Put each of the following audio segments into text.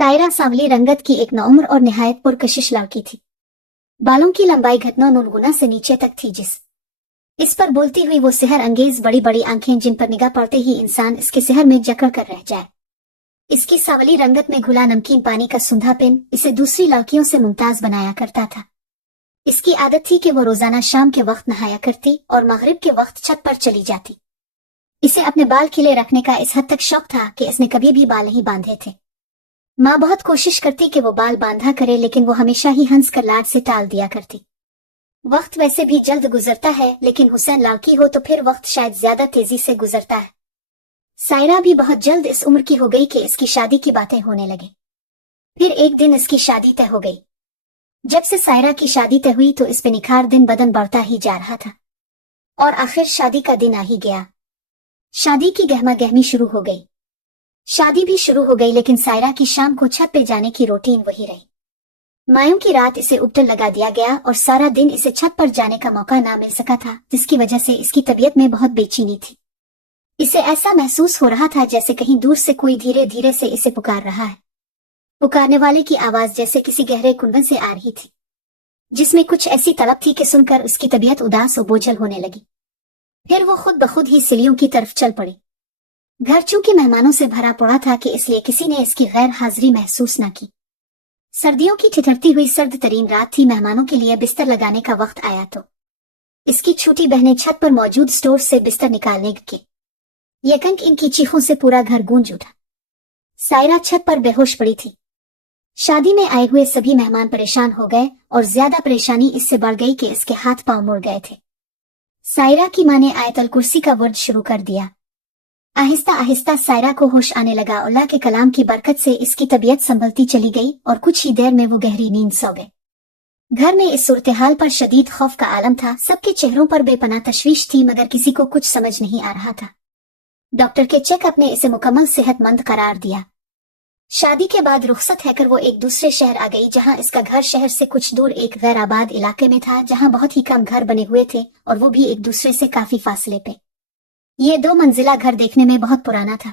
सायरा सांवली रंगत की एक नौम्र और निहायत पुरकशिश लड़की थी। बालों की लंबाई घटना नुनगुना से नीचे तक थी। इस पर बोलती हुई वो सिहर अंगेज बड़ी बड़ी आंखें जिन पर निगाह पड़ते ही इंसान इसके सिहर में जकड़ कर रह जाए। इसकी सांवली रंगत में घुला नमकीन पानी का सुंधापन इसे दूसरी लड़कियों से मुमताज बनाया करता था। इसकी आदत थी कि वो रोजाना शाम के वक्त नहाया करती और मगरिब के वक्त छत पर चली जाती। इसे अपने बाल खिले रखने का इस हद तक शौक था कि इसने कभी भी बाल नहीं बांधे थे। माँ बहुत कोशिश करती कि वो बाल बांधा करे, लेकिन वो हमेशा ही हंस कर लाड से टाल दिया करती। वक्त वैसे भी जल्द गुजरता है, लेकिन हुसैन लड़की हो तो फिर वक्त शायद ज्यादा तेजी से गुजरता है। सायरा भी बहुत जल्द इस उम्र की हो गई कि इसकी शादी की बातें होने लगी। फिर एक दिन इसकी शादी तय हो गई। जब से सायरा की शादी तय हुई तो इस पे निखार दिन बदन बढ़ता ही जा रहा था और आखिर शादी का दिन आ ही गया। शादी की गहमा गहमी शुरू हो गई। शादी भी शुरू हो गई, लेकिन सायरा की शाम को छत पे जाने की रूटीन वही रही। मायूं की रात इसे उपटन लगा दिया गया और सारा दिन इसे छत पर जाने का मौका ना मिल सका था, जिसकी वजह से इसकी तबीयत में बहुत बेचैनी थी। इसे ऐसा महसूस हो रहा था जैसे कहीं दूर से कोई धीरे धीरे से इसे पुकार रहा है। पुकारने वाले की आवाज जैसे किसी गहरे कुंदन से आ रही थी, जिसमें कुछ ऐसी तड़प थी कि सुनकर उसकी तबीयत उदास और बोझल होने लगी। फिर वो खुद ब खुद ही सिलियों की तरफ चल पड़ी। घर चूंकि मेहमानों से भरा पड़ा था कि इसलिए किसी ने इसकी गैर हाजिरी महसूस न की। सर्दियों की ठिठुरती हुई सर्द तरीन रात थी। मेहमानों के लिए बिस्तर लगाने का वक्त आया तो इसकी छोटी बहनें छत पर मौजूद स्टोर से बिस्तर निकालने के यकंक इनकी चीखों से पूरा घर गूंज उठा। सायरा छत पर बेहोश पड़ी थी। शादी में आए हुए सभी मेहमान परेशान हो गए और ज्यादा परेशानी इससे बढ़ गई कि इसके हाथ पांव मुड़ गए थे। सायरा की मां ने आयतल कुर्सी का वर्द शुरू कर दिया। आहिस्ता आहिस्ता सायरा को होश आने लगा। अल्लाह के कलाम की बरकत से इसकी तबीयत संभलती चली गई और कुछ ही देर में वो गहरी नींद सो गए। घर में इस सूरत-ए-हाल पर शदीद खौफ का आलम था। सबके चेहरों पर बेपनाह तशवीश थी, मगर किसी को कुछ समझ नहीं आ रहा था। डॉक्टर के चेकअप ने इसे मुकम्मल सेहतमंद करार दिया। शादी के बाद रुखसत हैकर वो एक दूसरे शहर आ गई, जहां इसका घर शहर से कुछ दूर एक गैर आबाद इलाके में था, जहां बहुत ही कम घर बने हुए थे और वो भी एक दूसरे से काफी फासले पे। ये 2 मंजिला घर देखने में बहुत पुराना था।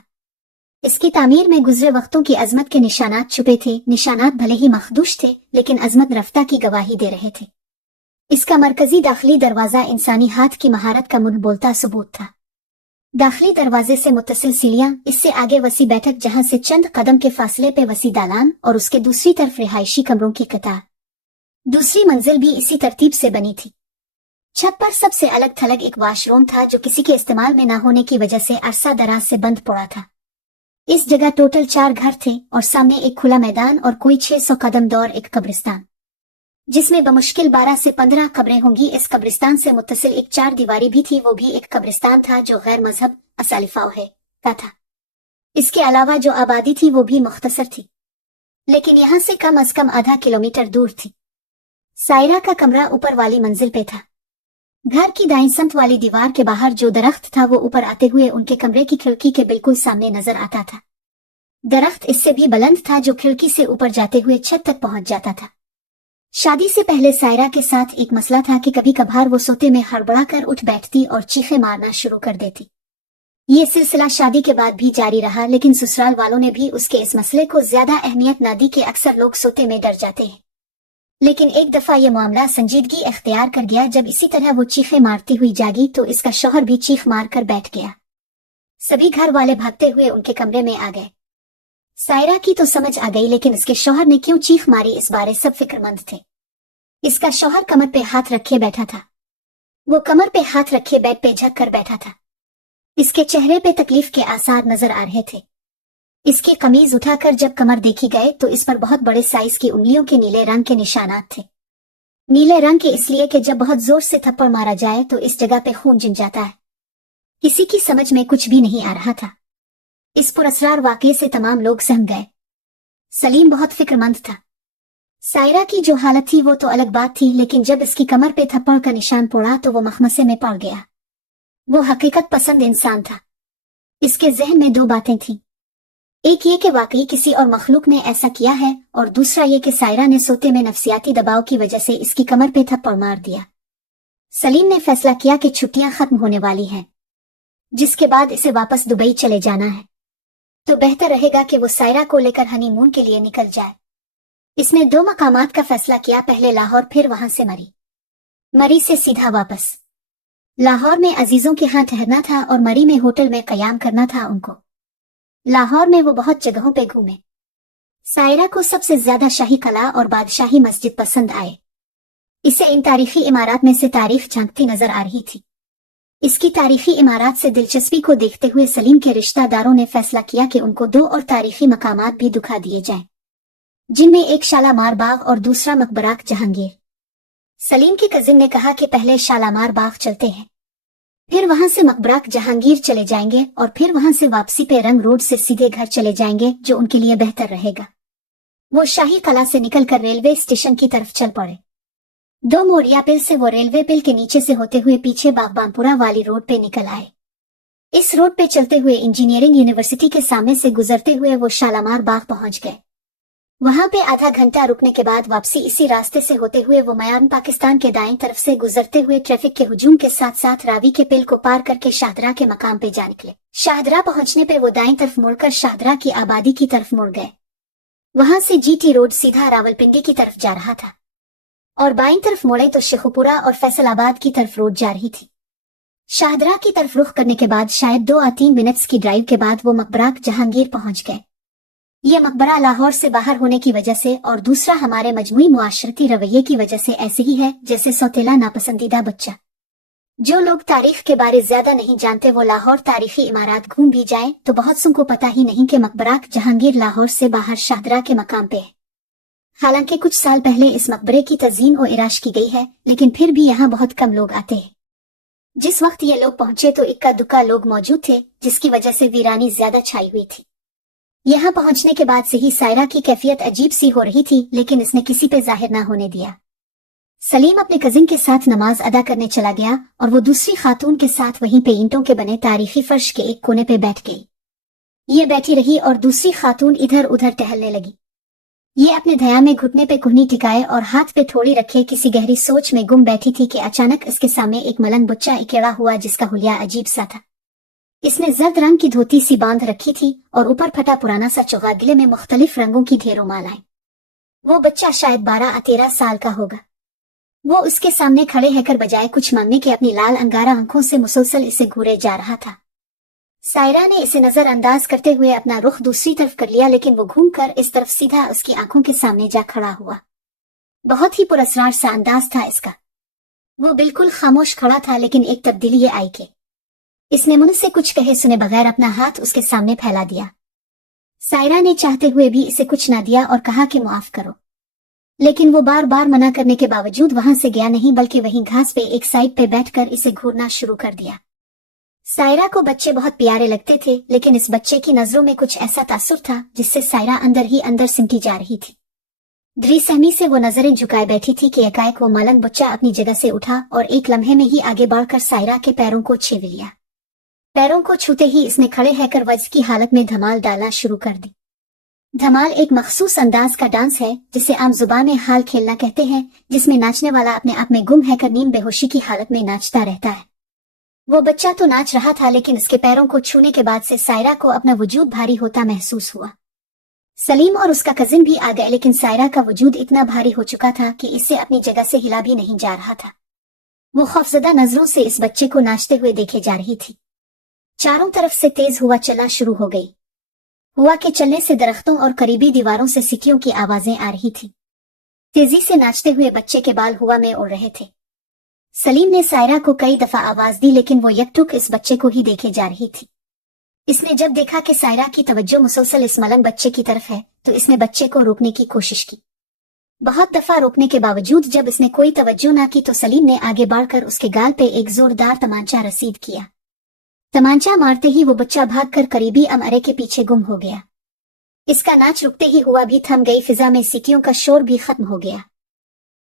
इसकी तामीर में गुजरे वक्तों की अजमत के निशानात छुपे थे। निशानात भले ही मखदूश थे, लेकिन अजमत रफ्ता की गवाही दे रहे थे। इसका मरकजी दाखिली दरवाजा इंसानी हाथ की महारत का मुंह बोलता सबूत था। दाखिली दरवाजे से मुत्तसिल सीढ़ियां, इससे आगे वसी बैठक जहां से चंद कदम के फासले पे वसी दालान और उसके दूसरी तरफ रिहायशी कमरों की कतार। दूसरी मंजिल भी इसी तरतीब से बनी थी। छत पर सबसे अलग थलग एक वाशरूम था, जो किसी के इस्तेमाल में न होने की वजह से अरसा दराज से बंद पड़ा था। इस जगह टोटल 4 घर थे और सामने एक खुला मैदान और कोई 600 कदम दौर एक कब्रिस्तान, जिसमें बमुश्किल 12 से 15 कब्रें होंगी। इस कब्रिस्तान से मुत्तसिल एक 4 दीवारी भी थी, वो भी एक कब्रिस्तान था जो गैर मजहब असालिफाओ है का था। इसके अलावा जो आबादी थी वो भी मुख्तसर थी, लेकिन यहाँ से कम अज कम आधा किलोमीटर दूर थी। सायरा का कमरा ऊपर वाली मंजिल पे था। घर की दाईं सम्त वाली दीवार के बाहर जो दरख्त था वो ऊपर आते हुए उनके कमरे की खिड़की के बिल्कुल सामने नजर आता था। दरख्त इससे भी बुलंद था, जो खिड़की से ऊपर जाते हुए छत तक पहुंच जाता था। शादी से पहले सायरा के साथ एक मसला था कि कभी कभार वो सोते में हड़बड़ाकर उठ बैठती और चीखें मारना शुरू कर देती। ये सिलसिला शादी के बाद भी जारी रहा, लेकिन ससुराल वालों ने भी उसके इस मसले को ज्यादा अहमियत न दी कि अक्सर लोग सोते में डर जाते हैं। लेकिन एक दफा यह मामला संजीदगी इख्तियार कर गया। जब इसी तरह वो चीखें मारती हुई जागी तो इसका शौहर भी चीख मार कर बैठ गया। सभी घर वाले भागते हुए उनके कमरे में आ गए। सायरा की तो समझ आ गई, लेकिन इसके शौहर ने क्यों चीख मारी इस बारे सब फिक्रमंद थे। इसका शौहर कमर पे हाथ रखे बैठा था। वो कमर पे हाथ रखे बेड पे झक कर बैठा था। इसके चेहरे पे तकलीफ के आसार नजर आ रहे थे। इसकी कमीज उठाकर जब कमर देखी गए तो इस पर बहुत बड़े साइज की उंगलियों के नीले रंग के निशानात थे। नीले रंग के इसलिए कि जब बहुत जोर से थप्पड़ मारा जाए तो इस जगह पे खून जिम जाता है। किसी की समझ में कुछ भी नहीं आ रहा था। इस पुरअसरार वाकये से तमाम लोग सहम गए। सलीम बहुत फिक्रमंद था। सायरा की जो हालत थी वो तो अलग बात थी, लेकिन जब इसकी कमर पे थप्पड़ का निशान पड़ा तो वो मखमसे में पड़ गया। वो हकीकत पसंद इंसान था। इसके जहन में 2 बातें थीं। एक ये कि वाकई किसी और मखलूक ने ऐसा किया है, और दूसरा ये कि सायरा ने सोते में नफसियाती दबाव की वजह से इसकी कमर पे थप्पड़ मार दिया। सलीम ने फैसला किया कि छुट्टियां खत्म होने वाली हैं, जिसके बाद इसे वापस दुबई चले जाना है। तो बेहतर रहेगा कि वो सायरा को लेकर हनीमून के लिए निकल जाए। इसने 2 मकामात का फैसला किया, पहले लाहौर फिर वहां से मरी से सीधा वापस। लाहौर में अजीजों के यहाँ ठहरना था और मरी में होटल में कयाम करना था उनको। लाहौर में वो बहुत जगहों पे घूमे। सायरा को सबसे ज्यादा शाही कला और बादशाही मस्जिद पसंद आए। इसे इन तारीखी इमारत में से तारीख झांकती नजर आ रही थी। इसकी तारीखी इमारत से दिलचस्पी को देखते हुए सलीम के रिश्तेदारों ने फैसला किया कि उनको 2 और तारीखी मकामात भी दिखा दिए जाएं, जिनमें एक शालामार बाग और दूसरा मकबरा जहांगीर। सलीम की कजिन ने कहा कि पहले शालामार बाग चलते हैं, फिर वहां से मकबरा जहांगीर चले जाएंगे और फिर वहां से वापसी पे रंग रोड से सीधे घर चले जाएंगे, जो उनके लिए बेहतर रहेगा। वो शाही कला से निकलकर रेलवे स्टेशन की तरफ चल पड़े। 2 मोरिया पिल से वो रेलवे पिल के नीचे से होते हुए पीछे बागबानपुरा वाली रोड पे निकल आए। इस रोड पे चलते हुए इंजीनियरिंग यूनिवर्सिटी के सामने से गुजरते हुए वो शालामार बाग पहुंच गए। वहां पे आधा घंटा रुकने के बाद वापसी इसी रास्ते से होते हुए वो म्यान पाकिस्तान के दाएं तरफ से गुजरते हुए ट्रैफिक के हुजूम के साथ साथ रावी के पिल को पार करके शाहदरा के मकाम पे जा निकले। शाहदरा पहुंचने पे वो दाएं तरफ मुड़कर शाहदरा की आबादी की तरफ मुड़ गए। वहां से जीटी रोड सीधा रावलपिंडी की तरफ जा रहा था और बाईं तरफ मुड़े तो शेखुपुरा और फैसलाबाद की तरफ रोड जा रही थी। शाहदरा की तरफ रुख करने के बाद शायद 2 या 3 मिनट्स की ड्राइव के बाद वो मकबरा जहांगीर पहुंच गए। यह मकबरा लाहौर से बाहर होने की वजह से और दूसरा हमारे मजमूई मुआशरती रवैये की वजह से ऐसे ही है जैसे सौतेला नापसंदीदा बच्चा। जो लोग तारीख के बारे ज्यादा नहीं जानते वो लाहौर तारीखी इमारत घूम भी जाए तो बहुत सुन को पता ही नहीं कि मकबरा जहांगीर लाहौर से बाहर शाहदरा के मकाम पे है। हालांकि कुछ साल पहले इस मकबरे की तज़ीन और इराश की गई है, लेकिन फिर भी यहाँ बहुत कम लोग आते हैं। जिस वक्त ये लोग पहुंचे तो इक्का दुक्का लोग मौजूद थे, जिसकी वजह से वीरानी ज्यादा छाई हुई थी। यहाँ पहुंचने के बाद से ही सायरा की कैफियत अजीब सी हो रही थी, लेकिन इसने किसी पे जाहिर न होने दिया। सलीम अपने कजिन के साथ नमाज अदा करने चला गया और वो दूसरी खातून के साथ वहीं पे ईंटों के बने तारीखी फर्श के एक कोने पे बैठ गई। ये बैठी रही और दूसरी खातून इधर उधर टहलने लगी। ये अपने धया में घुटने पे कुहनी टिकाए और हाथ पे थोड़ी रखे किसी गहरी सोच में गुम बैठी थी कि अचानक इसके सामने एक मलंग बच्चा इकेड़ा हुआ, जिसका हुलिया अजीब सा था। इसने जर्द रंग की धोती सी बांध रखी थी और ऊपर फटा पुराना सा चौगागले में मुख्तलिफ रंगों की ढेरों मालाएं। वो बच्चा शायद 12 या 13 साल का होगा। वो उसके सामने खड़े होकर बजाय कुछ मांगने के अपनी लाल अंगारा आंखों से मुसलसल इसे घूरे जा रहा था। सायरा ने इसे नजरअंदाज करते हुए अपना रुख दूसरी तरफ कर लिया, लेकिन वो घूमकर इस तरफ सीधा उसकी आंखों के सामने जा खड़ा हुआ। बहुत ही पुरस्कार सा अंदाज था इसका। वो बिल्कुल खामोश खड़ा था, लेकिन एक तब्दीली ये आई कि इसने मुंह से कुछ कहे सुने बगैर अपना हाथ उसके सामने फैला दिया। सायरा ने चाहते हुए भी इसे कुछ ना दिया और कहा कि माफ करो, लेकिन वो बार बार मना करने के बावजूद वहां से गया नहीं, बल्कि वहीं घास पे एक साइड पे बैठकर इसे घूरना शुरू कर दिया। सायरा को बच्चे बहुत प्यारे लगते थे, लेकिन इस बच्चे की नजरों में कुछ ऐसा तासुर था जिससे सायरा अंदर ही अंदर सिमटी जा रही थी। द्रिसहमी से वो नजरें झुकाए बैठी थी कि एकाएक वो मलंग बच्चा अपनी जगह से उठा और एक लम्हे में ही आगे बढ़कर सायरा के पैरों को छीन लिया। पैरों को छूते ही इसने खड़े होकर वज्र की हालत में धमाल डालना शुरू कर दी। धमाल एक मखसूस अंदाज का डांस है जिसे आम जुबान में हाल खेलना कहते हैं, जिसमें नाचने वाला अपने आप में गुम होकर नीम बेहोशी की हालत में नाचता रहता है। वो बच्चा तो नाच रहा था, लेकिन उसके पैरों को छूने के बाद से सायरा को अपना वजूद भारी होता महसूस हुआ। सलीम और उसका कजिन भी आ गए, लेकिन सायरा का वजूद इतना भारी हो चुका था कि इससे अपनी जगह से हिला भी नहीं जा रहा था। वो खौफजदा नजरों से इस बच्चे को नाचते हुए देखे जा रही थी। चारों तरफ से तेज हुआ चलना शुरू हो गई। हुआ के चलने से दरख्तों और करीबी दीवारों से सीटियों की आवाजें आ रही थी। तेजी से नाचते हुए बच्चे के बाल हुआ में उड़ रहे थे। सलीम ने सायरा को कई दफा आवाज दी, लेकिन वो यकटुक इस बच्चे को ही देखे जा रही थी। इसने जब देखा कि सायरा की तवज्जो मुसलसल इस मलंग बच्चे की तरफ है, तो इसने बच्चे को रोकने की कोशिश की। बहुत दफा रोकने के बावजूद जब इसने कोई तवज्जो ना की तो सलीम ने आगे बढ़कर उसके गाल पे एक जोरदार तमांचा रसीद किया। तमांचा मारते ही वो बच्चा भागकर करीबी अमरे के पीछे गुम हो गया। इसका नाच रुकते ही हुआ भी थम गई। फिजा में सीटियों का शोर भी खत्म हो गया।